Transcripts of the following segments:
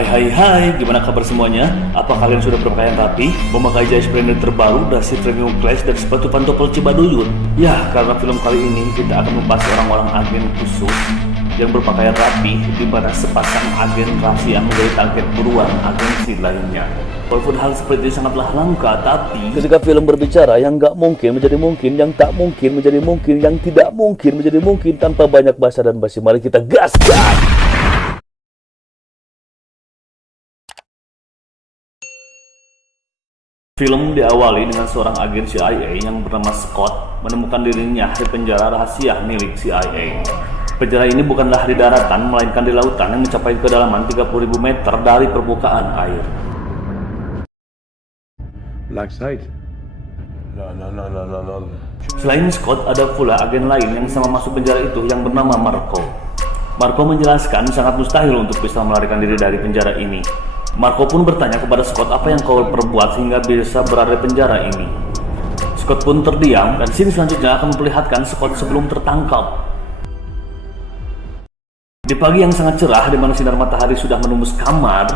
Hai, gimana kabar semuanya? Apa kalian sudah berpakaian rapi, memakai jas branded terbaru, dasi premium class, dan sepatu pantopel Cibaduyut? Ya, karena film kali ini kita akan membahas orang-orang agen khusus yang berpakaian rapi, di mana sepasang agen rahasia menjadi target buruan agensi lainnya. Walaupun hal seperti ini sangatlah langka, tapi ketika film berbicara yang nggak mungkin menjadi mungkin, yang tak mungkin menjadi mungkin, yang tidak mungkin menjadi mungkin, tanpa banyak basa dan basi, mari kita gaskan! Film diawali dengan seorang agen CIA yang bernama Scott menemukan dirinya di penjara rahasia milik CIA. Penjara ini bukanlah di daratan, melainkan di lautan yang mencapai kedalaman 30.000 meter dari permukaan air. Black site? No. Selain Scott, ada pula agen lain yang sama masuk penjara itu yang bernama Marco. Marco menjelaskan sangat mustahil untuk bisa melarikan diri dari penjara ini. Marco pun bertanya kepada Scott apa yang kau perbuat sehingga bisa berada di penjara ini. Scott pun terdiam dan scene selanjutnya akan memperlihatkan Scott sebelum tertangkap. Di pagi yang sangat cerah di mana sinar matahari sudah menembus kamar,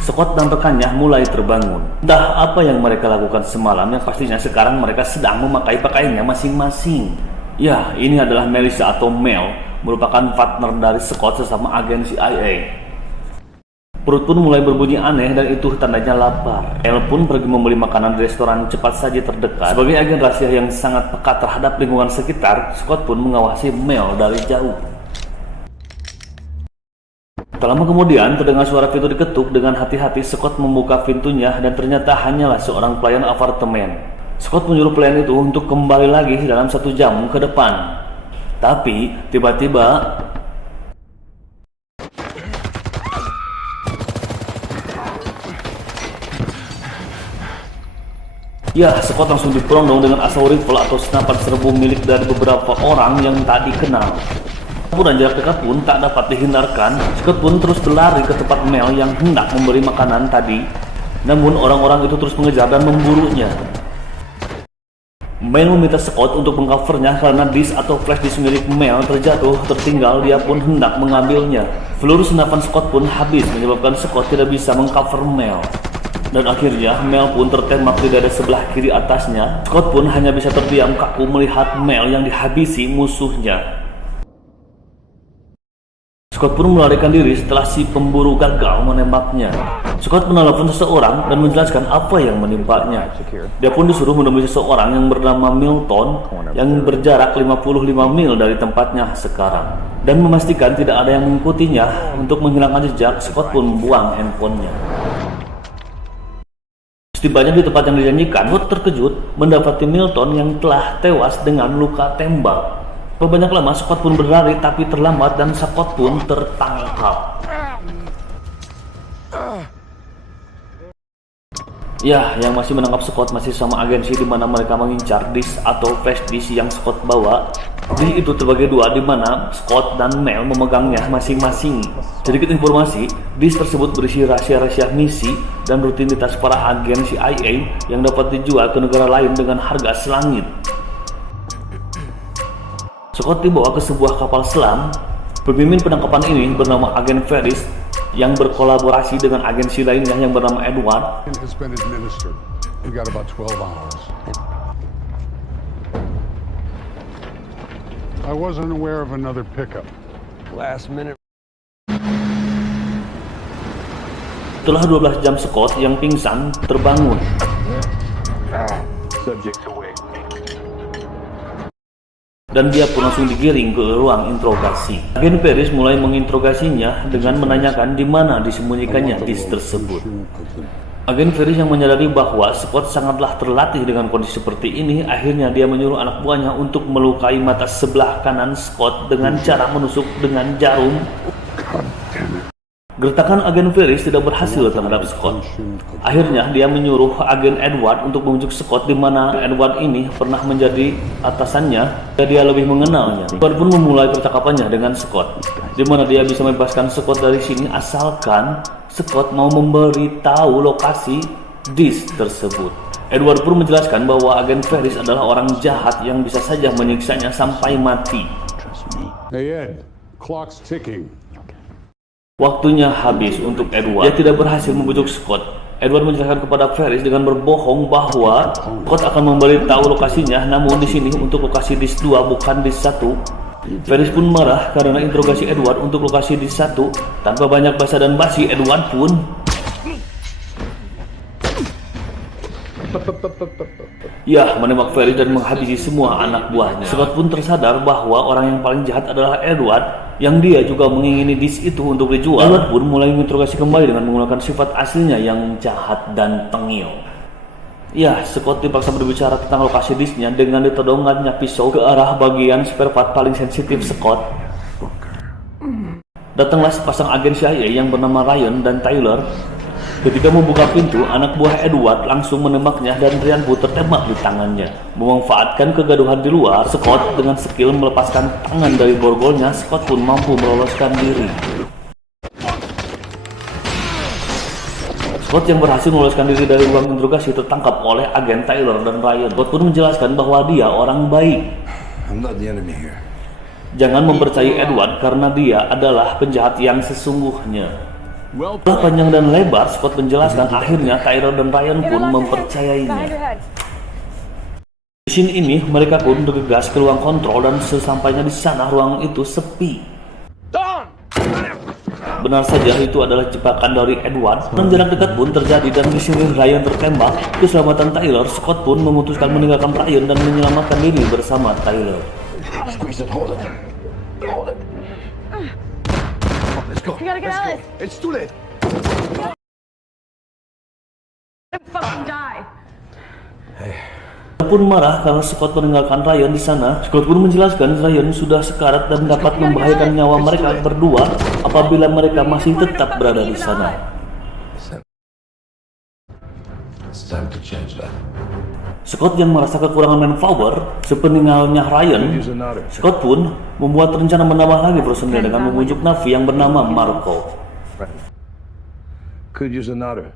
Scott dan rekannya mulai terbangun. Entah apa yang mereka lakukan semalam, yang pastinya sekarang mereka sedang memakai pakaiannya masing-masing. Ya, ini adalah Melissa atau Mel, merupakan partner dari Scott sesama agen CIA. Perut pun mulai berbunyi aneh dan itu tandanya lapar. Mel pun pergi membeli makanan di restoran cepat saji terdekat. Sebagai agen rahasia yang sangat peka terhadap lingkungan sekitar, Scott pun mengawasi Mel dari jauh. Tak lama kemudian terdengar suara pintu diketuk. Dengan hati-hati Scott membuka pintunya dan ternyata hanyalah seorang pelayan apartemen. Scott menyuruh pelayan itu untuk kembali lagi dalam 1 jam ke depan. Tapi tiba-tiba Scott langsung diperondong dengan assault rifle atau senapan serbu milik dari beberapa orang yang tak dikenal. Dan jarak dekat pun tak dapat dihindarkan. Scott pun terus berlari ke tempat Mel yang hendak memberi makanan tadi. Namun orang-orang itu terus mengejar dan memburunya. Mel meminta Scott untuk mengcovernya karena disk atau flash disk milik Mel tertinggal. Dia pun hendak mengambilnya. Peluru senapan Scott pun habis menyebabkan Scott tidak bisa mengcover Mel. Dan akhirnya Mel pun tertembak di dada sebelah kiri atasnya. Scott pun hanya bisa terdiam kaku melihat Mel yang dihabisi musuhnya. Scott pun melarikan diri setelah si pemburu gagal menembaknya. Scott menelepon seseorang dan menjelaskan apa yang menimpanya. Dia pun disuruh menemui seseorang yang bernama Milton yang berjarak 55 mil dari tempatnya sekarang. Dan memastikan tidak ada yang mengikutinya. Untuk menghilangkan jejak, Scott pun membuang handphonenya. Setibanya di tempat yang dijanjikan, Scott terkejut mendapati Milton yang telah tewas dengan luka tembak. Banyak lama Scott pun berlari tapi terlambat dan Scott pun tertangkap. Yang masih menangkap Scott masih sama agensi di mana mereka mengincar disk atau flash disk yang Scott bawa. Disk itu terbagi dua di mana Scott dan Mel memegangnya masing-masing. Sedikit informasi, disk tersebut berisi rahasia-rahasia misi dan rutinitas para agen CIA yang dapat dijual ke negara lain dengan harga selangit. Scott dibawa ke sebuah kapal selam. Pemimpin penangkapan ini bernama Agen Ferris yang berkolaborasi dengan agensi lainnya yang bernama Edward. I wasn't aware of another pickup. Last minute. Setelah 12 jam Scott yang pingsan terbangun. Subject away. Dan dia pun langsung digiring ke ruang interogasi. Agen Ferris mulai menginterogasinya dengan menanyakan di mana disembunyikannya disk tersebut. Agen Ferris yang menyadari bahwa Scott sangatlah terlatih dengan kondisi seperti ini, akhirnya dia menyuruh anak buahnya untuk melukai mata sebelah kanan Scott dengan cara menusuk dengan jarum. Gertakan Agen Ferris tidak berhasil terhadap Scott. Akhirnya dia menyuruh Agen Edward untuk membujuk Scott di mana Edward ini pernah menjadi atasannya dan dia lebih mengenalnya. Edward pun memulai percakapannya dengan Scott, di mana dia bisa membebaskan Scott dari sini asalkan Scott mau memberitahu lokasi disk tersebut. Edward pun menjelaskan bahwa Agen Ferris adalah orang jahat yang bisa saja menyiksanya sampai mati. Hey Ed, clock's ticking. Waktunya habis untuk Edward. Dia tidak berhasil membujuk Scott. Edward menjelaskan kepada Ferris dengan berbohong bahwa Scott akan memberitahu lokasinya, namun di sini untuk lokasi disk 2 bukan disk 1. Ferris pun marah karena interogasi Edward untuk lokasi disk 1. Tanpa banyak basa dan basi, Edward pun menembak Ferris dan menghabisi semua anak buahnya. Scott pun tersadar bahwa orang yang paling jahat adalah Edward, yang dia juga mengingini disk itu untuk dijual. Edward pun mulai menginterogasi kembali dengan menggunakan sifat aslinya yang jahat dan tengil. Scott dipaksa berbicara tentang lokasi disknya dengan ditodongannya pisau ke arah bagian spare part paling sensitif Scott. Datanglah sepasang agen CIA yang bernama Ryan dan Tyler. Ketika membuka pintu, anak buah Edward langsung menembaknya dan Ryan pun tertembak di tangannya. Memanfaatkan kegaduhan di luar, Scott dengan skill melepaskan tangan dari borgolnya. Scott pun mampu meloloskan diri. Scott yang berhasil meloloskan diri dari ruang interogasi tertangkap oleh agen Tyler dan Ryan. Scott pun menjelaskan bahwa dia orang baik. I'm not the enemy here. Jangan mempercayai Edward karena dia adalah penjahat yang sesungguhnya. Setelah panjang dan lebar, Scott menjelaskan, akhirnya Tyler dan Ryan pun mempercayainya. Di sini ini mereka pun bergegas ke ruang kontrol dan sesampainya di sana ruang itu sepi. Benar saja itu adalah jebakan dari Edward. Jarak dekat pun terjadi dan di sini Ryan tertembak. Keselamatan Tyler, Scott pun memutuskan meninggalkan Ryan dan menyelamatkan diri bersama Tyler. Hold it. Let's go. You gotta get out of this. It's too late. Fucking die. Pun marah karena Scott meninggalkan Ryan di sana. Scott pun menjelaskan Ryan sudah sekarat dan dapat membahayakan nyawa mereka berdua apabila mereka masih tetap berada di sana. It's time to change that. Scott yang merasa kekurangan manpower sepeninggalnya Ryan, Use another. Scott pun membuat rencana menambah lagi personil dengan membujuk Navi yang bernama Marco. Could use another.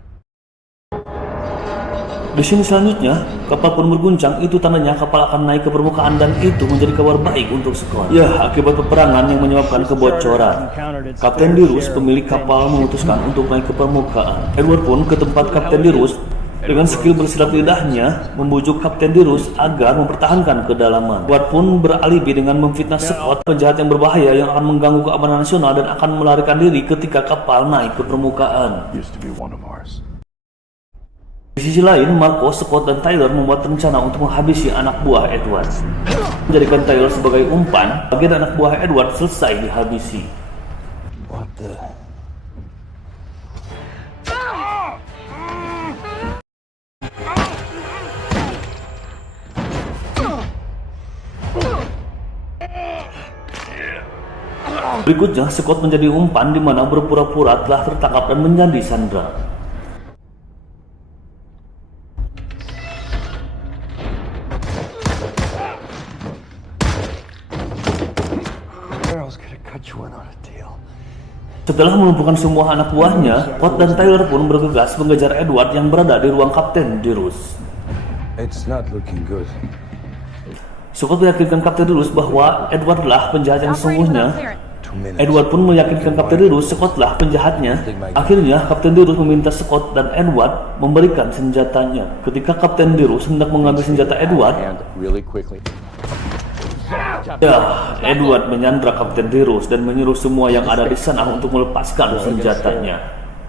Di sini selanjutnya, kapal pun berguncang. Itu tandanya kapal akan naik ke permukaan dan itu menjadi kabar baik untuk Scott. Akibat peperangan yang menyebabkan kebocoran, Kapten Dirus, pemilik kapal, memutuskan untuk naik ke permukaan. Edward pun ke tempat Kapten Dirus dengan skill bersilat lidahnya membujuk Kapten Dirus agar mempertahankan kedalaman. Edward pun beralibi dengan memfitnah Scott, penjahat yang berbahaya yang akan mengganggu keamanan nasional dan akan melarikan diri ketika kapal naik ke permukaan. Used to be one of ours. Di sisi lain, Marco, Scott, dan Tyler membuat rencana untuk menghabisi anak buah Edward. Menjadikan Tyler sebagai umpan, bagian anak buah Edward selesai dihabisi. What the? Berikutnya, Scott menjadi umpan di mana berpura-pura telah tertangkap dan menjadi sandera. Setelah melumpuhkan semua anak buahnya, Scott dan Tyler pun bergegas mengejar Edward yang berada di ruang Kapten Dirus. It's not looking good. Scott meyakinkan Kapten Dirus bahwa Edwardlah penjahat yang sesungguhnya. 2 minutes. Edward pun meyakinkan Kapten Dirus Scottlah penjahatnya. Akhirnya Kapten Dirus meminta Scott dan Edward memberikan senjatanya. Ketika Kapten Dirus hendak mengambil senjata Edward, Really quickly. Edward menyandra Kapten Dirus dan menyuruh semua yang ada di sana untuk melepaskan senjatanya.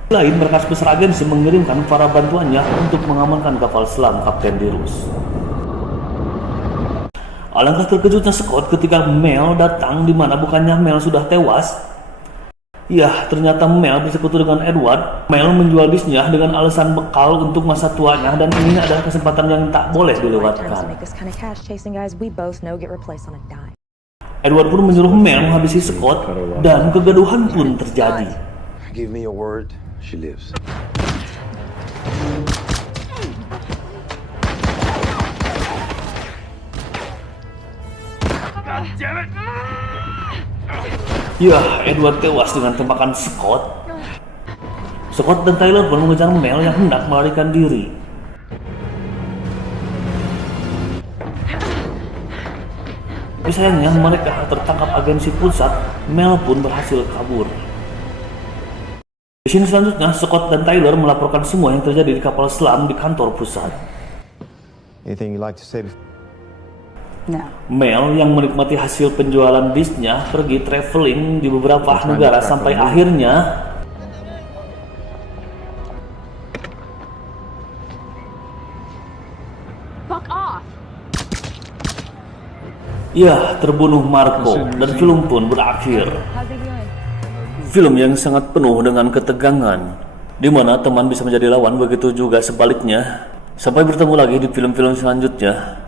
Lain, markas besar agensi mengirimkan para bantuannya untuk mengamankan kapal selam Kapten Dirus. Alangkah terkejutnya Scott ketika Mel datang, di mana bukannya Mel sudah tewas. Ternyata Mel bersekutu dengan Edward. Mel menjual disknya dengan alasan bekal untuk masa tuanya, dan ini adalah kesempatan yang tak boleh dilewatkan. Edward pun menyuruh Mel menghabisi Scott, dan kegaduhan pun terjadi. Give me a word. She lives. Edward tewas dengan tembakan Scott. Scott dan Tyler pun mengejar Mel yang hendak melarikan diri. Tapi sayangnya mereka tertangkap agensi pusat. Mel pun berhasil kabur. Di sini selanjutnya, Scott dan Tyler melaporkan semua yang terjadi di kapal selam di kantor pusat. Anything you'd like to say before? No. Mel yang menikmati hasil penjualan bisnya pergi traveling di beberapa negara sampai akhirnya Fuck off. ya terbunuh Marco dan film pun berakhir. How's it going? Film yang sangat penuh dengan ketegangan, di mana teman bisa menjadi lawan, begitu juga sebaliknya. Sampai bertemu lagi di film-film selanjutnya.